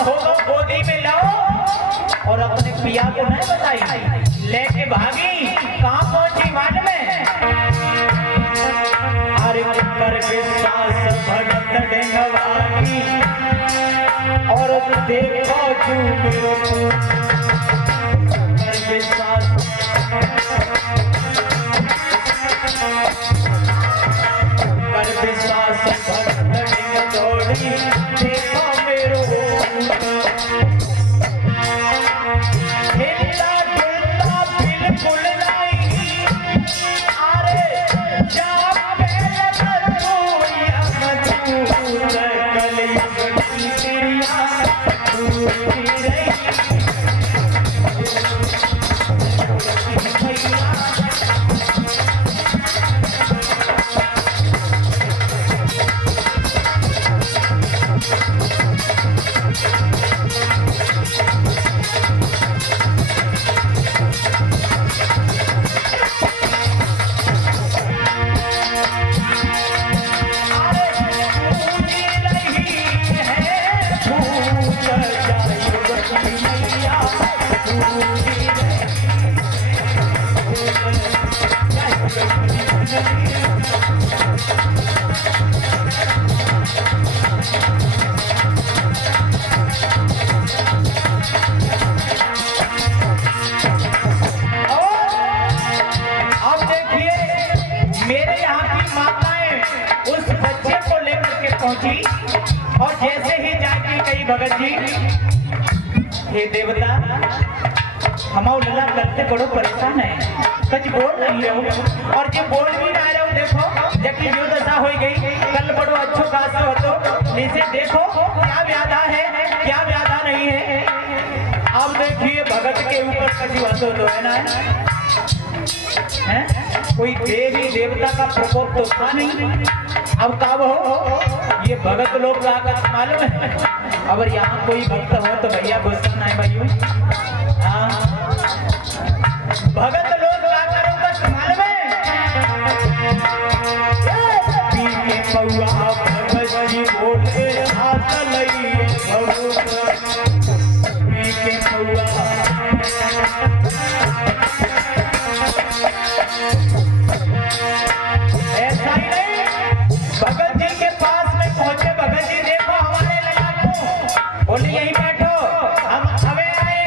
हो तो गोदी में लाओ और अपने पिया को नहीं बताई, लेके भागी। कहाँ पहुंची मान में? अरे कर के सास भगत डेंगवानी और देखो क्यों मेरो कर के सास भगत डेंगवानी देखो मेरो हिलता डुलता बिल्कुल नहीं। अरे जा पहुंची और जैसे ही जाके कही भगत जी, हे देवता हमारा लला करते बड़ो परेशान है, कुछ बोल नहीं रहे हो और जो बोल भी ना रहे हो। देखो जबकि जो दशा हो गई, कल बड़ो अच्छो खासा हो तो नीचे देखो क्या व्याधा है क्या व्याधा नहीं है। अब देखिए भगत के ऊपर कभी वासो तो है ना है? कोई देवी देवता का प्रकोप तो था नहीं। अब कब हो ये भगत लोग लागत मालूम है। अगर यहाँ कोई भक्त हो तो भैया गुस्सा ना है भाई। हाँ भगत लोग लाकर मालूम है। पी के पौआ भगत जी बोले हाथ लइए भगत पी के पौआ। ऐसा ही नहीं, भगत जी के पास में पहुंचे। भगत जी देखो हमारे लला को, बोले यहीं बैठो हम हवे आए,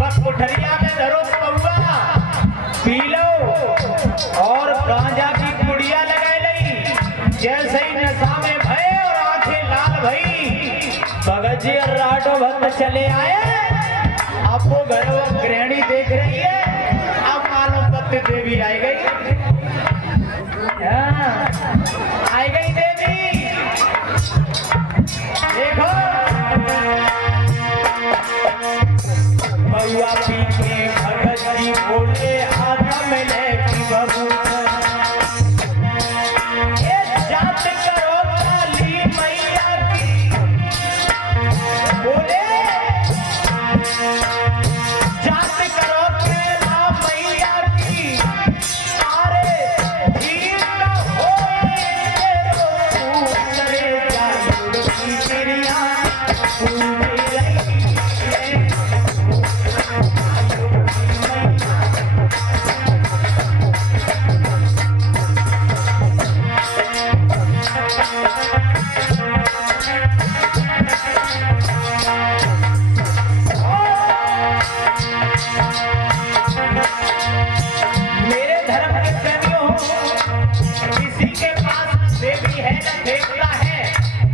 बस कोठरिया में धरो पौआ पी लो और गांजा की पुड़िया लगा ली। जैसे ही नशा में भय और आंखें लाल भई, भगत जी और राठो भक्त चले आए। आपको घर गृहिणी देख रही है, अब मालूम पत्ते देवी आई गई। आई गई देवी, देखो बउआ पी के भगत जी बोले हाथ में लेकी बबू जात करो काली मैया की। बोले जात करो केला मैया की। अरे ठीक हो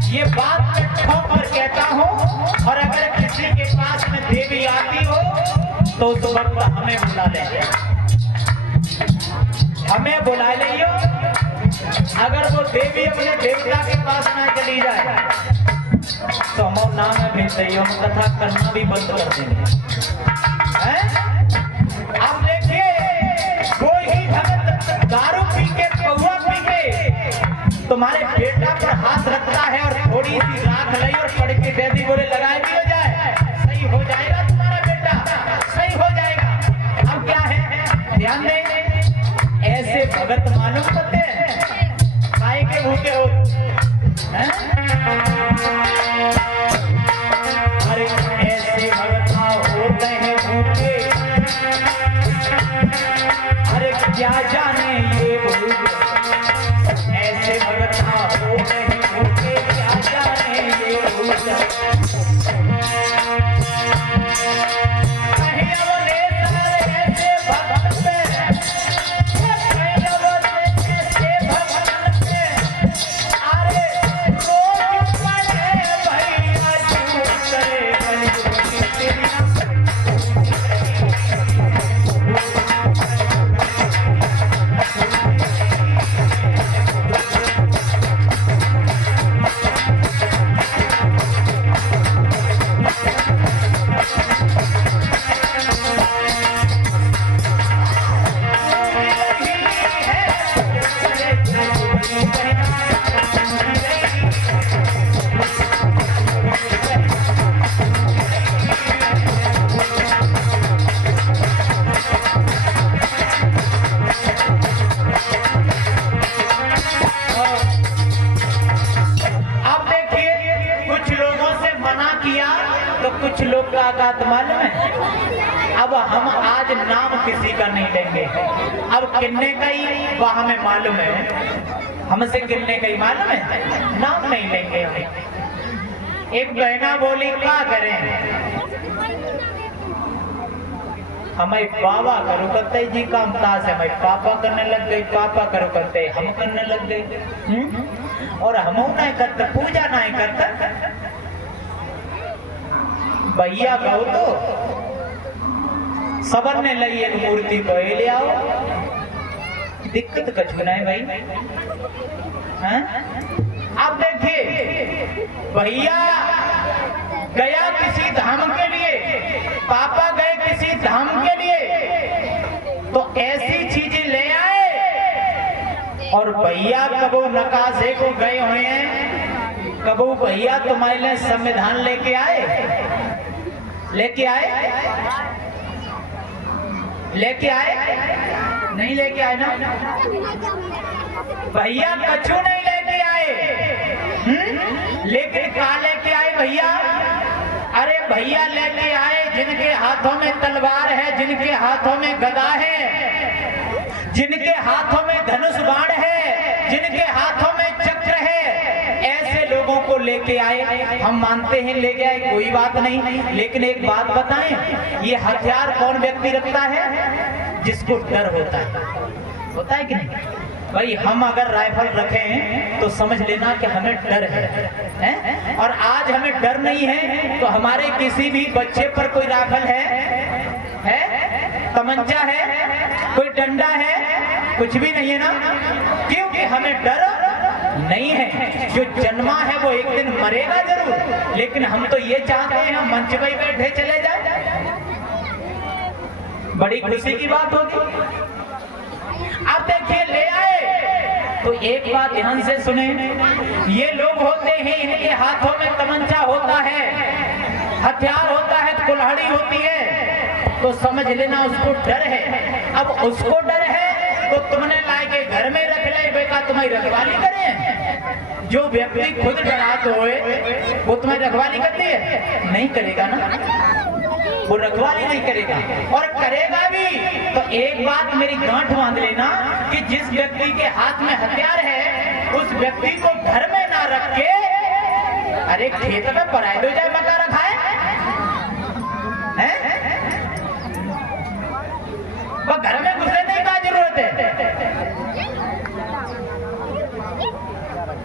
ये बात मैं ठोक कर कहता हूँ। और अगर किसी के पास में देवी आती हो तो उस वक्त हमें बुला ले, हमें बुला लियो। अगर वो देवी अपने देवता के पास ना चली जाए तो हम नाम में भेज दियो, कथा करना भी बंद कर देंगे। अब देखिए कोई ही भगत दारू पी के पौआ पी के तुम्हारे बेटा पर हाथ रखता है और थोड़ी सी राख लाई और पड़ के दे दी, बोले लगाए भी हो जाए, सही हो जाएगा तुम्हारा बेटा, सही हो जाएगा। अब क्या है ध्यान दें, ऐसे भगत मालूम करते हैं खाए के भूखे हो। कुछ लोग का आघात मालूम है। अब हम आज नाम किसी का नहीं लेंगे, अब किन्ने का ही वह हमें मालूम है, हमसे किन्ने का ही मालूम है, नाम नहीं लेंगे हम। एक बहना बोली क्या करें, हमें बाबा करो करते जी काम ताश है, हमें पापा करने लग गई, पापा करो करते हम करने लग गए, और हम नहीं करते, पूजा नहीं करते। भैया कहो तो सबन ने लाई एक मूर्ति को ले आओ, दिक्कत कछु नहीं भाई। अब देखिए भैया गया किसी धाम के लिए, पापा गए किसी धाम के लिए, तो ऐसी चीजें ले आए, और भैया कबो नकाशे को गए हुए हैं, कबो भैया तुम्हारे लिए संविधान लेके आए, लेके आए, लेके आए, नहीं लेके आए ना भैया, कछु नहीं लेके आए। लेकिन कहा लेके आए भैया, अरे भैया लेके आए जिनके हाथों में तलवार है, जिनके हाथों में गदा है, जिनके हाथों में धनुष बाण है, जिनके हाथों में चक्र है, ऐसे लोगों को लेके आए। हम मानते हैं लेके आए, कोई बात नहीं, लेकिन एक बात बताएं, ये हथियार कौन व्यक्ति रखता है? जिसको डर होता है कि नहीं भाई? हम अगर राइफल रखें तो समझ लेना कि हमें डर है? और आज हमें डर नहीं है तो हमारे किसी भी बच्चे पर कोई राइफल है? तमंचा है? कोई डंडा है? कुछ भी नहीं है ना, क्योंकि हमें डर नहीं है। जो जन्मा है वो एक दिन मरेगा जरूर, लेकिन हम तो ये चाहते हैं हम मंच पर बैठे चले जाए, बड़ी खुशी की बात होगी। अब देखिए ले आए तो एक बात ध्यान से सुने, ये लोग होते हैं इनके हाथों में तमंचा होता है, हथियार होता है, कुल्हाड़ी होती है, तो समझ लेना उसको डर है। अब उसको डर है तो तुमने लाके घर में रख ले, बेटा तुम्हारी रखवाली करे। जो व्यक्ति खुद डरात होए वो तुम्हारी रखवाली करती है? नहीं करेगा ना, वो रखवाली नहीं करेगा, और करेगा भी तो एक बात मेरी गांठ बांध लेना कि जिस व्यक्ति के हाथ में हथियार है उस व्यक्ति को घर में ना रख के, अरे खेत में पराई दो जाए मका रखा है? वो घर में घुसने की क्या जरूरत है?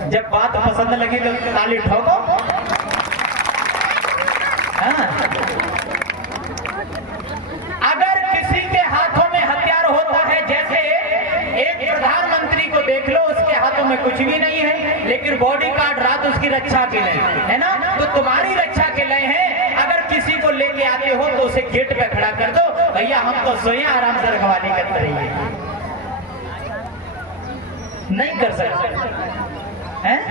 जब बात पसंद लगी तो ताली ठोको। अगर किसी के हाथों में हथियार होता है, जैसे एक प्रधानमंत्री को देख लो, उसके हाथों में कुछ भी नहीं है, लेकिन बॉडी गार्ड रात उसकी रक्षा के लिए है ना, तो तुम्हारी रक्षा के लिए है। अगर किसी को लेके आते हो तो उसे गेट पे खड़ा कर दो, भैया हम तो सोए आराम से रखवाली करते रहिए। नहीं कर सकते हैं?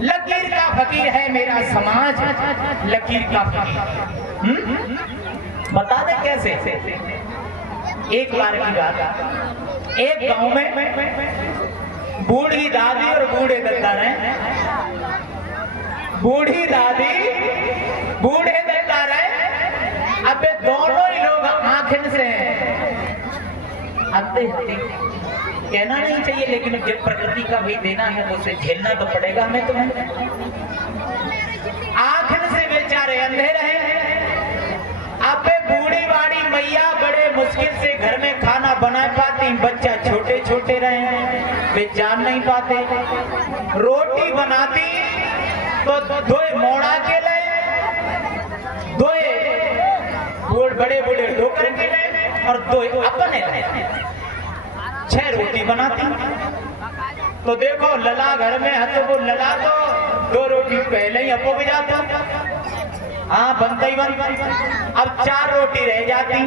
लकीर का फकीर है मेरा समाज, लकीर का फकीर। बता दे कैसे? एक बार की बात, एक गांव में बूढ़ी दादी और बूढ़े दद्दा रहे। बूढ़ी दादी बूढ़े दद्दा रहे। अब दोनों ही लोग आंखन से आते कहना नहीं चाहिए, लेकिन जब प्रकृति का भी देना है तो उसे झेलना तो पड़ेगा हमें। तुम्हें आंखन से बेचारे अंधे रहे। अब बूढ़ी बाड़ी मैया बड़े मुश्किल से घर में खाना बना पाती, बच्चा छोटे छोटे रहे, वे जान नहीं पाते। रोटी बनाती तो दोए मोड़ा के ले, दोए बड़े बड़े डोकर के ले, और दोए अपने ले। 6 रोटी बनाती तो देखो लला घर में है तो वो लला तो 2 रोटी पहले ही अपो भी जाता, हाँ बनता ही बन। अब 4 रोटी रह जाती,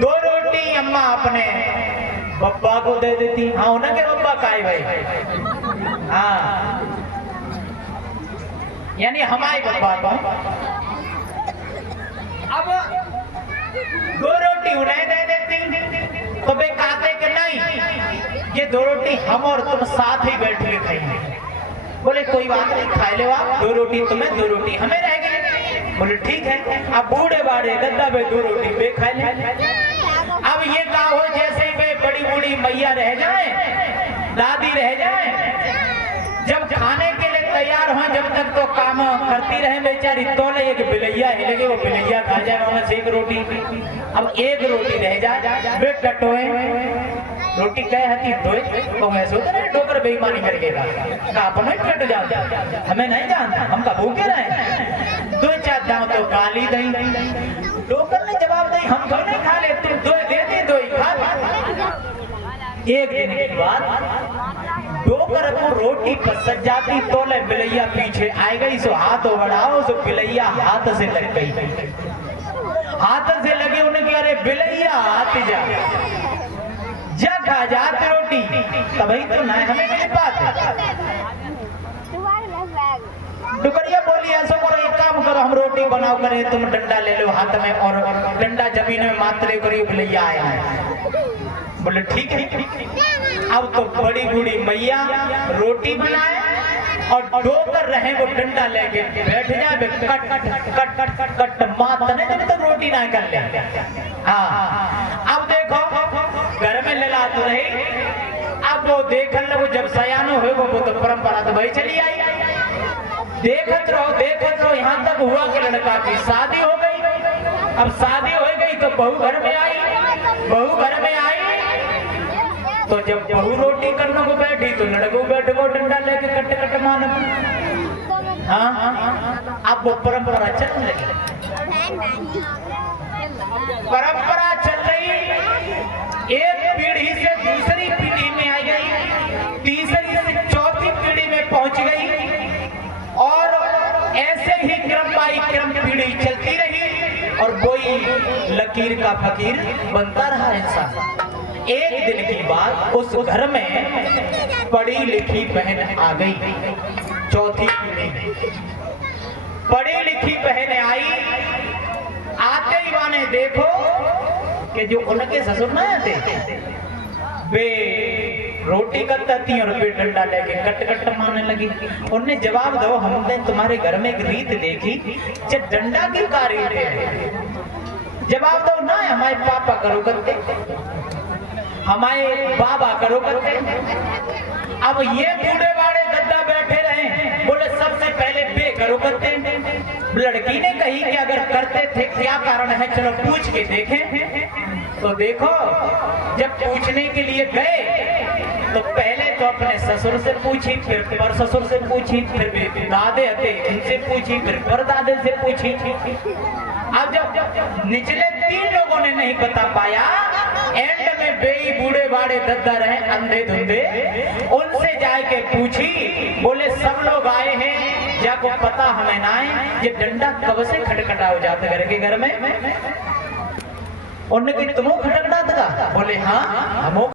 2 रोटी अम्मा अपने बब्बा को दे देती। हाँ ना के बब्बा काय भाई, हाँ यानी हमारे बब्बा को। अब 2 रोटी उन्हें दे देती तो वे कहते कि नहीं, ये 2 रोटी हम और तुम साथ ही बैठ के खाएंगे। बोले कोई बात नहीं, खा ले आप, 2 रोटी तुम्हें 2 रोटी हमें रह गई। बोले ठीक है। अब बूढ़े बाड़े दद्दा बे 2 रोटी बे खा ले। अब ये का हो जैसे वे बड़ी बूढ़ी मैया रह जाए, दादी रह जाए, जब खाने के लिए तैयार हो जब तक तो काम करती रहे बेचारी, तोले एक बिलैया हिलगे, वो बिलैया खा जाए वहां से 1 रोटी। अब 1 रोटी रह जाए, वे टटोए रोटी कहे हती दोए तो मैं सोच रहे डोकर बेईमानी करके का अपन टट जाता, हमें नहीं जानता, हम का भूखे रहे 2-4 दांव तो गाली दई। डोकर ने जवाब दी हम तो नहीं खा ले, तुम दोए दे दी दोई खा। एक दिन के बाद डोकर को रोटी पसंद जाती, तोले बिलैया पीछे आ गई, सो हाथ बढ़ाओ, सो बिलैया हाथ से लग गई। हाथ से लगी उन्हें, अरे बिलैया हाथ जा जा खा जाते रोटी, तभी तो ना हमें मेरे पास। डुकरिया बोली ऐसा करो, एक काम करो, हम रोटी बनाओ करे, तुम डंडा ले लो हाथ में और डंडा जमीन में मातरे करियो, बिलैया आए हैं। बोले ठीक है। अब तो बड़ी बूढ़ी मैया रोटी बनाए और डोकर रहे, वो डंडा लेके बैठ जाए, कट कट कट कट मातने जब तक रोटी ना कर ले। हाँ अब देखो घर में लला तो रही, अब वो देखन लगो जब सयानो हो वो तो परंपरा तो भाई चली आई। देखत रहो यहाँ तक हुआ कि लड़का की शादी हो गई। अब शादी हो गई तो बहू घर में आई, बहू घर में आई तो जब बहू रोटी करने को बैठी तो लड़को बैठ वो डंडा लेके कट कट मान। हाँ अब वो परंपरा चल रही, परंपरा चल रही, एक पीढ़ी से दूसरी पीढ़ी में आ गई, तीसरी से चौथी पीढ़ी में पहुंच गई और ऐसे ही क्रम बाई क्रम पीढ़ी चलती रही और कोई लकीर का फकीर बनता रहा इंसान। एक दिन की बात, उस घर में पढ़ी लिखी बहन आ गई, चौथी पीढ़ी में पढ़ी लिखी बहन आई। आते ही माने देखो कि जो उनके ससुर ना आते वे रोटी करता थी और वे डंडा लेके कट कट मारने लगी। उन्होंने जवाब दो, हमने तुम्हारे घर में एक रीत देखी, जब डंडा की का रीत है? जवाब दो ना, हमारे पापा करो करते, हमारे बाबा करो करते। अब ये बूढ़े बाड़े दद्दा बैठे रहे, बोले सबसे पहले बे करो करते। लड़की ने कही कि अगर करते थे क्या कारण है, चलो पूछ के देखें। तो देखो जब पूछने के लिए गए तो पहले तो अपने ससुर से पूछी, फिर पर ससुर से पूछी, फिर दादे हते उनसे पूछी, फिर परदादे से पूछी। अब जब निचले 3 लोगों ने नहीं बता पाया, एंड में बेई बूढ़े बाड़े दद्दा रहे अंधे धुंधे, उनसे जाके पूछी। बोले सब लोग आए हैं, जाको पता हमें ना है ये डंडा कब से खटखटा हो जाता घर में। उन्होंने कहा तुम खटखटा था? बोले हाँ हम